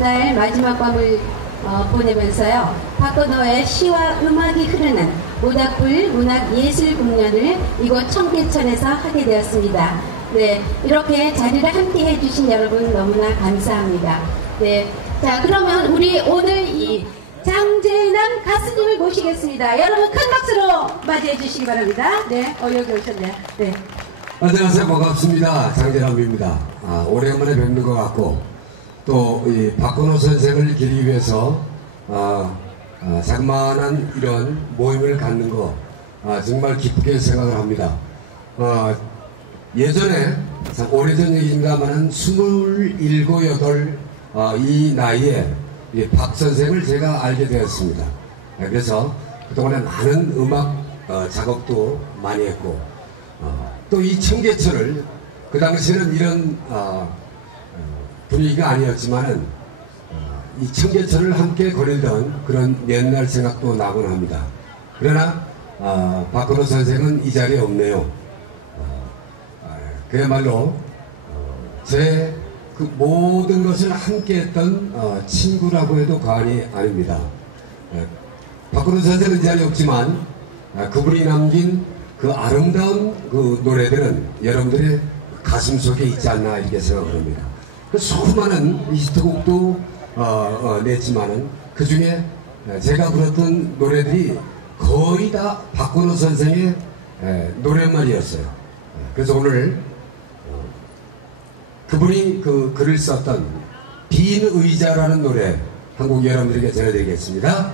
날 마지막 밤을 보내면서요. 박건호의 시와 음악이 흐르는 모닥불 문학예술 공연을 이곳 청계천에서 하게 되었습니다. 네, 이렇게 자리를 함께 해주신 여러분 너무나 감사합니다. 네, 자 그러면 우리 오늘 이 장재남 가수님을 모시겠습니다. 여러분 큰 박수로 맞이해 주시기 바랍니다. 네, 여기 오셨네요. 네. 안녕하세요. 반갑습니다. 장재남입니다. 오랜만에 뵙는 것 같고 또 이 박건호 선생을 기리기 위해서 장만한 이런 모임을 갖는 거 정말 기쁘게 생각을 합니다. 예전에 오래전 얘기입니다만 27, 28 이 나이에 박 선생을 제가 알게 되었습니다. 그래서 그동안에 많은 음악 작업도 많이 했고 또 이 청계천을 그 당시에는 이런 분위기가 아니었지만은 이 청계천을 함께 거닐던 그런 옛날 생각도 나곤 합니다. 그러나 박건호 선생은 이 자리에 없네요. 그야말로 제 그 모든 것을 함께 했던 친구라고 해도 과언이 아닙니다. 박건호 선생은 이 자리에 없지만 그분이 남긴 그 아름다운 그 노래들은 여러분들의 가슴 속에 있지 않나 이렇게 생각을 합니다. 수많은 히트곡도 냈지만은 그 중에 제가 불렀던 노래들이 거의 다 박건호 선생의 노랫말이었어요. 그래서 오늘 그분이 그 글을 썼던 빈 의자라는 노래 한 곡 여러분들에게 전해드리겠습니다.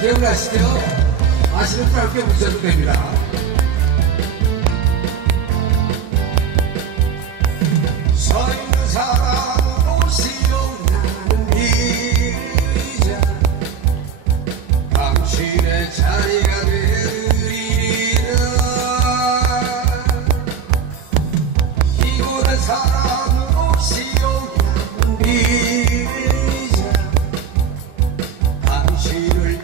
기억나시죠? 아시는 분 함께 부르셔도 됩니다. 서 있는 사람으로 시험나는 이자 당신의 자리가 되리라. 이곳의 사람으로 시험나는 이자 당신을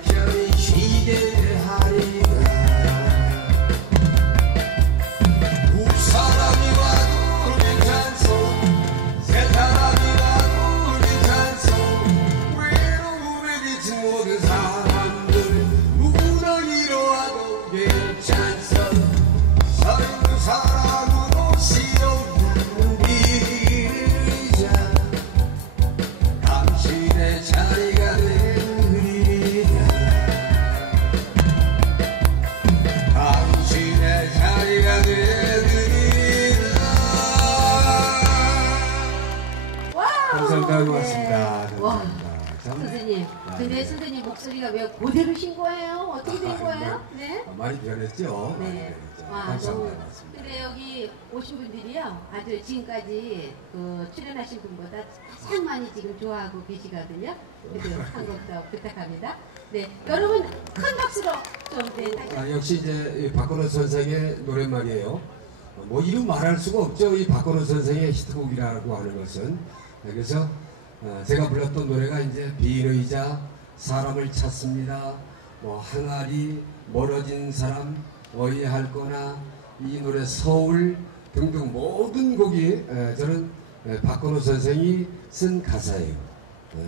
고맙습니다. 와, 선생님, 근데 선생님 목소리가 왜 그대로신 거예요? 어떻게 된 거예요? 네? 많이 변했죠? 네. 와, 너무. 근데 여기 오신 분들이요, 아주 지금까지 그 출연하신 분보다 가장 많이 지금 좋아하고 계시거든요. 그래서 한 곡 더 부탁합니다. 네, 여러분 큰 박수로 좀 네. 역시 이제 박건호 선생의 노랫말이에요. 뭐 이루 말할 수가 없죠. 이 박건호 선생의 히트곡이라고 하는 것은. 그래서 제가 불렀던 노래가 이제 빈 의자, 사람을 찾습니다. 뭐 항아리, 멀어진 사람, 어이할 거나 이 노래 서울 등등 모든 곡이 저는 박건호 선생이 쓴 가사예요.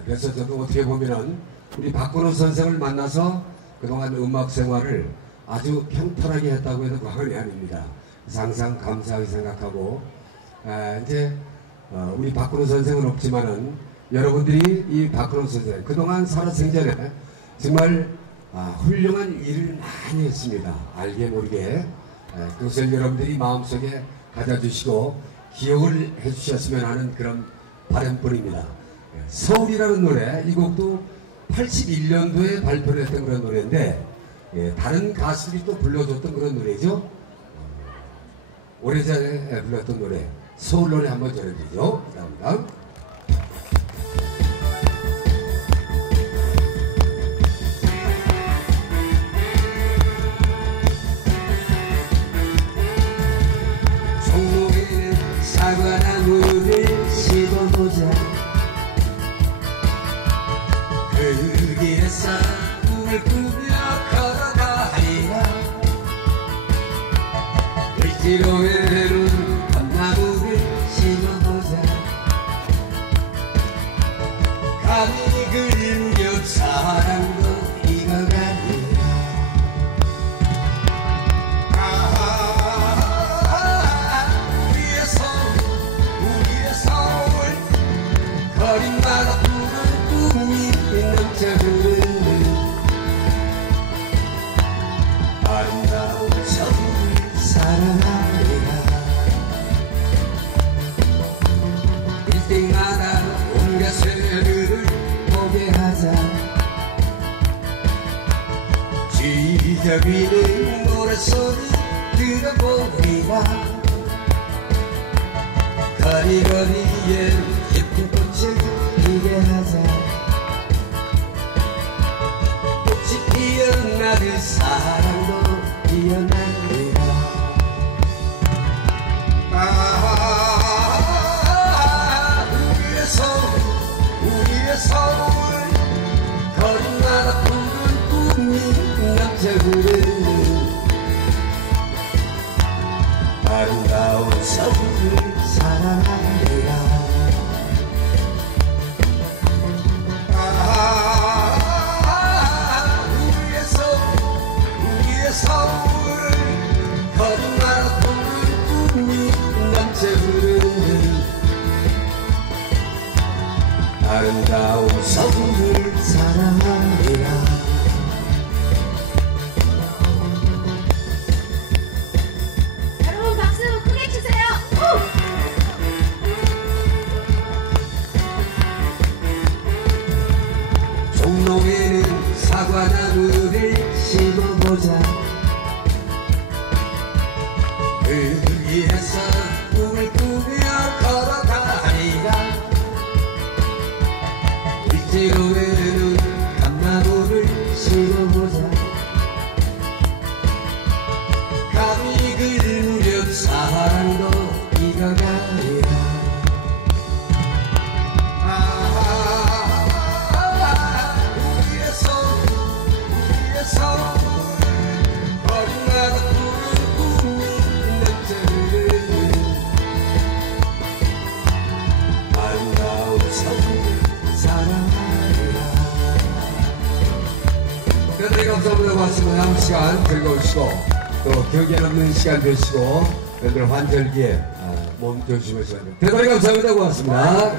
그래서 저도 어떻게 보면은 우리 박건호 선생을 만나서 그동안 음악 생활을 아주 평탄하게 했다고 해도 과언이 아닙니다. 그래서 항상 감사하게 생각하고 이제 우리 박근호 선생은 없지만은 여러분들이 이 박근호 선생 그동안 살아생전에 정말 훌륭한 일을 많이 했습니다. 알게 모르게 그것을 여러분들이 마음속에 가져주시고 기억을 해주셨으면 하는 그런 바람뿐입니다. 서울이라는 노래, 이 곡도 81년도에 발표를 했던 그런 노래인데 다른 가수들이 또 불러줬던 그런 노래죠. 오래전에 불렀던 노래 서울 노래 한번 전해드리죠. 감사합니다. 종로에는 사과나무를 심어보자. 그 길에서 꿈을 꾸며 걸어가리라. 을지로에는 감나무를 심어보자. 감히 그린 옆 사랑도 익어가리라. 우리의 서울 거리마다 푸른 꿈이 넘쳐흐르는 아름다운 서울을 사랑하리라. 빌딩마다 온갖 새들을 보게 하자. 지저귀는 노랫소리 들어보리라. 거리거리에 예쁜 꽃을 피게 하자. 꽃이 피어나듯 사랑도 피어나리라. 우리의 서울 거리마다 푸른 꿈이 넘쳐흐르는 아름다운 서울을 사랑하리라. 우리의 서울 거리마다 푸른 꿈이 넘쳐흐르는 아름다운 서울을 사랑하리라. 여러분 박수 크게 주세요. 종로에는 사과나무를 심어보자. 그 위에서 꿈을 꾸며 걸어가리라. 일지로에는 감나무를 심어보자. 감히 그린 옆 사랑도 익어가리라. 우리의 서울 거리마다 푸른 꿈이 넘쳐흐르는 아름다운 서울을 사랑하리라. 대단히 감사합니다. 고맙습니다. 남은 시간 즐거우시고 또 기억에 남는 시간 되시고 여러분들 환절기에 몸 조심하셔야 됩니다. 대단히 감사합니다. 고맙습니다.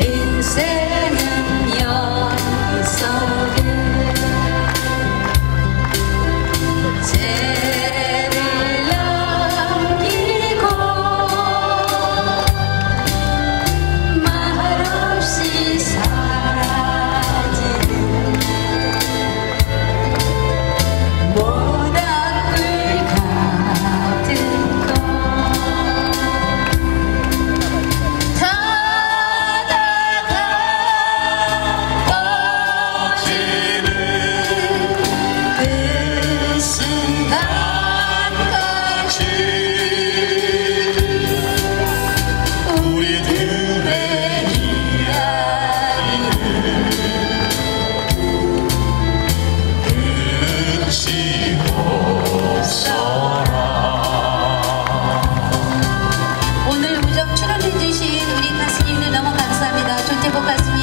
인생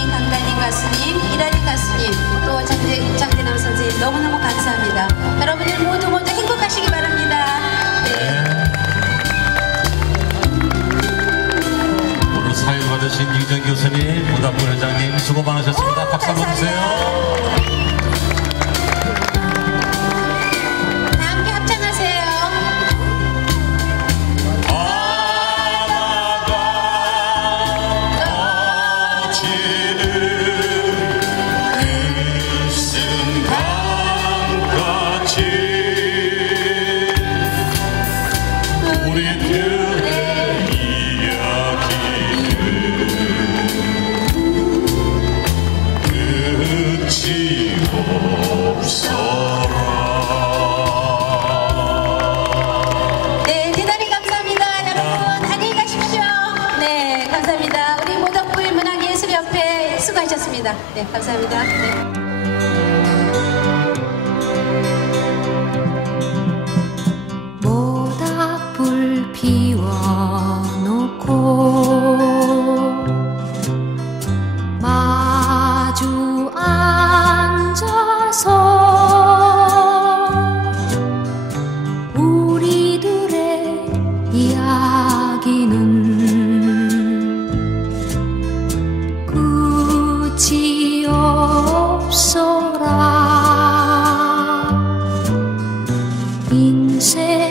가수님, 강다님 가수님, 이라리 가수님, 또 장대남 선생님 너무너무 감사합니다. 여러분들 모두 행복하시기 바랍니다. 오늘 사회 받으신 이정 교수님, 모닥불 회장님 수고 많으셨습니다. 박수 한번 주세요. 다 함께 합창하세요. 네, 대단히 감사합니다. 여러분 안녕히 가십시오. 네, 감사합니다. 우리 모닥불 문화예술협회 수고하셨습니다. 네, 감사합니다. 네. 모닥불 피워놓고 마주 앉아서 우리들의 이야기는 끝이 없어라. 인생